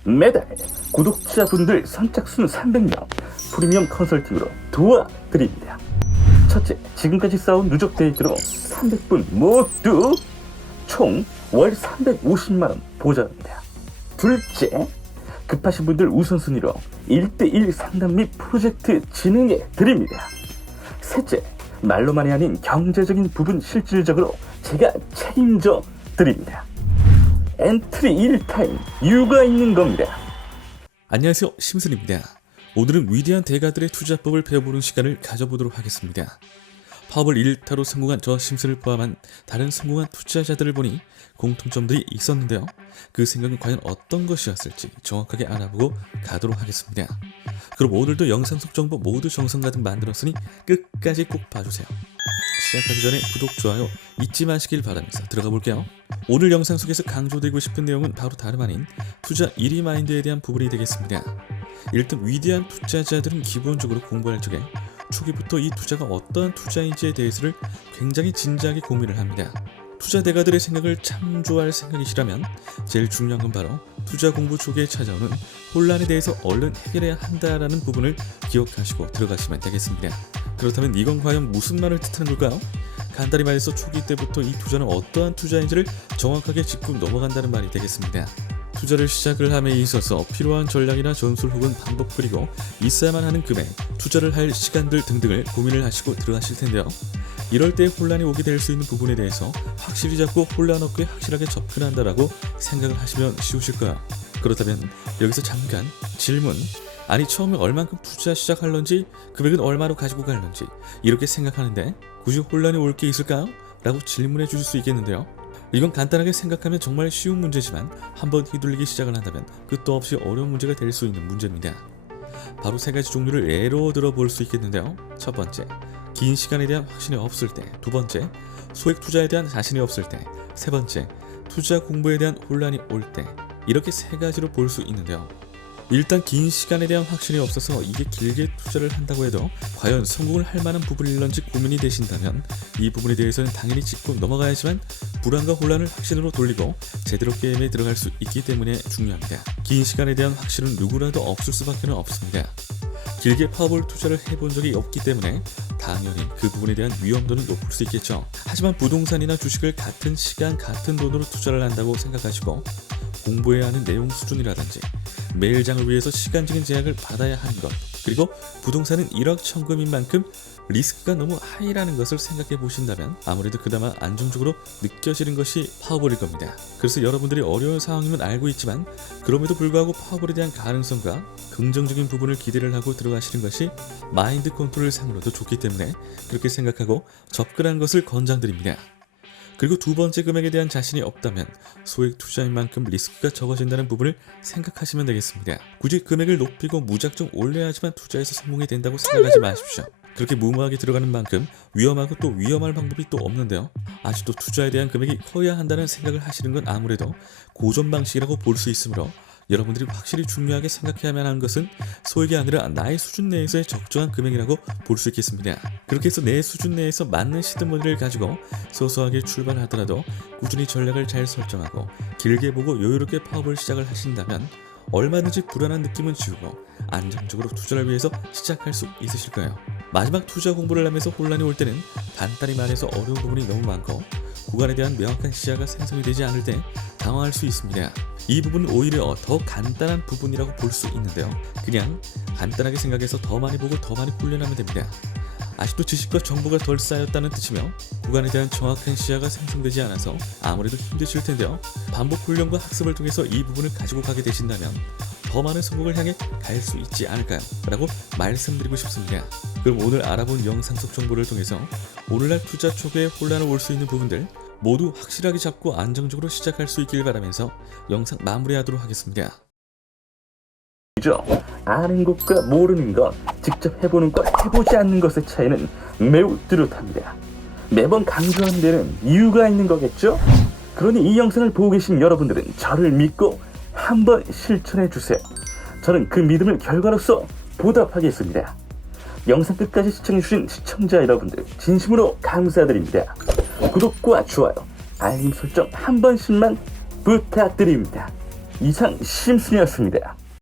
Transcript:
매달 구독자분들 선착순 300명 프리미엄 컨설팅으로 도와드립니다. 첫째, 지금까지 쌓은 누적 데이트로 300분 모두 총 월 350만원 보장합니다. 둘째, 급하신 분들 우선순위로 1:1 상담 및 프로젝트 진행해 드립니다. 셋째, 말로만이 아닌 경제적인 부분 실질적으로 제가 책임져 드립니다. 엔트리 1타임 이유가 있는 겁니다. 안녕하세요, 심슨입니다. 오늘은 위대한 대가들의 투자법을 배워보는 시간을 가져보도록 하겠습니다. 파업을 1타로 성공한 저 심슨을 포함한 다른 성공한 투자자들을 보니 공통점들이 있었는데요. 그 생각은 과연 어떤 것이었을지 정확하게 알아보고 가도록 하겠습니다. 그럼 오늘도 영상 속 정보 모두 정성 가득 만들었으니 끝까지 꼭 봐주세요. 시작하기 전에 구독, 좋아요 잊지 마시길 바라면서 들어가 볼게요. 오늘 영상 속에서 강조되고 싶은 내용은 바로 다름 아닌 투자 1위 마인드에 대한 부분이 되겠습니다. 일단 위대한 투자자들은 기본적으로 공부할 적에 초기부터 이 투자가 어떠한 투자인지에 대해서를 굉장히 진지하게 고민을 합니다. 투자 대가들의 생각을 참조할 생각이시라면 제일 중요한 건 바로 투자 공부 초기에 찾아오는 혼란에 대해서 얼른 해결해야 한다라는 부분을 기억하시고 들어가시면 되겠습니다. 그렇다면 이건 과연 무슨 말을 뜻하는 걸까요? 간단히 말해서 초기 때부터 이 투자는 어떠한 투자인지를 정확하게 짚고 넘어간다는 말이 되겠습니다. 투자를 시작을 함에 있어서 필요한 전략이나 전술 혹은 방법, 그리고 있어야만 하는 금액, 투자를 할 시간들 등등을 고민을 하시고 들어가실 텐데요. 이럴 때 혼란이 오게 될 수 있는 부분에 대해서 확실히 잡고 혼란 없게 확실하게 접근한다라고 생각을 하시면 쉬우실까요? 그렇다면 여기서 잠깐 질문. 아니, 처음에 얼만큼 투자 시작할런지, 금액은 얼마로 가지고 갈런지 이렇게 생각하는데 굳이 혼란이 올 게 있을까요? 라고 질문해 주실 수 있겠는데요. 이건 간단하게 생각하면 정말 쉬운 문제지만 한번 휘둘리기 시작을 한다면 끝도 없이 어려운 문제가 될 수 있는 문제입니다. 바로 세 가지 종류를 예로 들어 볼 수 있겠는데요. 첫 번째, 긴 시간에 대한 확신이 없을 때. 두 번째, 소액 투자에 대한 자신이 없을 때. 세 번째, 투자 공부에 대한 혼란이 올 때. 이렇게 세 가지로 볼 수 있는데요. 일단 긴 시간에 대한 확신이 없어서 이게 길게 투자를 한다고 해도 과연 성공을 할 만한 부분일런지 고민이 되신다면 이 부분에 대해서는 당연히 짚고 넘어가야지만 불안과 혼란을 확신으로 돌리고 제대로 게임에 들어갈 수 있기 때문에 중요합니다. 긴 시간에 대한 확신은 누구라도 없을 수밖에 없습니다. 길게 파워볼 투자를 해본 적이 없기 때문에 당연히 그 부분에 대한 위험도는 높을 수 있겠죠. 하지만 부동산이나 주식을 같은 시간 같은 돈으로 투자를 한다고 생각하시고 공부해야 하는 내용 수준이라든지 매일장을 위해서 시간적인 제약을 받아야 하는 것, 그리고 부동산은 1억 천금인 만큼 리스크가 너무 하이라는 것을 생각해 보신다면 아무래도 그나마 안정적으로 느껴지는 것이 파워볼일 겁니다. 그래서 여러분들이 어려운 상황임은 알고 있지만 그럼에도 불구하고 파워볼에 대한 가능성과 긍정적인 부분을 기대를 하고 들어가시는 것이 마인드 컨트롤 상으로도 좋기 때문에 그렇게 생각하고 접근하는 것을 권장드립니다. 그리고 두 번째, 금액에 대한 자신이 없다면 소액 투자인 만큼 리스크가 적어진다는 부분을 생각하시면 되겠습니다. 굳이 금액을 높이고 무작정 올려야지만 투자에서 성공이 된다고 생각하지 마십시오. 그렇게 무모하게 들어가는 만큼 위험하고 또 위험할 방법이 또 없는데요. 아직도 투자에 대한 금액이 커야 한다는 생각을 하시는 건 아무래도 고전 방식이라고 볼 수 있으므로 여러분들이 확실히 중요하게 생각해야만 하는 것은 소액이 아니라 나의 수준 내에서의 적정한 금액이라고 볼 수 있겠습니다. 그렇게 해서 내 수준 내에서 맞는 시드머니를 가지고 소소하게 출발하더라도 꾸준히 전략을 잘 설정하고 길게 보고 여유롭게 파업을 시작을 하신다면 얼마든지 불안한 느낌은 지우고 안정적으로 투자를 위해서 시작할 수 있으실 거예요. 마지막 투자 공부를 하면서 혼란이 올 때는 간단히 말해서 어려운 부분이 너무 많고 구간에 대한 명확한 시야가 생성이 되지 않을 때 당황할 수 있습니다. 이 부분은 오히려 더 간단한 부분이라고 볼 수 있는데요. 그냥 간단하게 생각해서 더 많이 보고 더 많이 훈련하면 됩니다. 아직도 지식과 정보가 덜 쌓였다는 뜻이며 구간에 대한 정확한 시야가 생성되지 않아서 아무래도 힘드실 텐데요. 반복 훈련과 학습을 통해서 이 부분을 가지고 가게 되신다면 더 많은 성공을 향해 갈 수 있지 않을까요? 라고 말씀드리고 싶습니다. 그럼 오늘 알아본 영상 속 정보를 통해서 오늘날 투자 초기에 혼란을 올 수 있는 부분들 모두 확실하게 잡고 안정적으로 시작할 수 있길 바라면서 영상 마무리하도록 하겠습니다. 아는 것과 모르는 것, 직접 해보는 것, 해보지 않는 것의 차이는 매우 뚜렷합니다. 매번 강조하는 데는 이유가 있는 거겠죠? 그러니 이 영상을 보고 계신 여러분들은 저를 믿고 한번 실천해 주세요. 저는 그 믿음을 결과로서 보답하겠습니다. 영상 끝까지 시청해주신 시청자 여러분들 진심으로 감사드립니다. 구독과 좋아요, 알림 설정 한 번씩만 부탁드립니다. 이상 심슨이었습니다.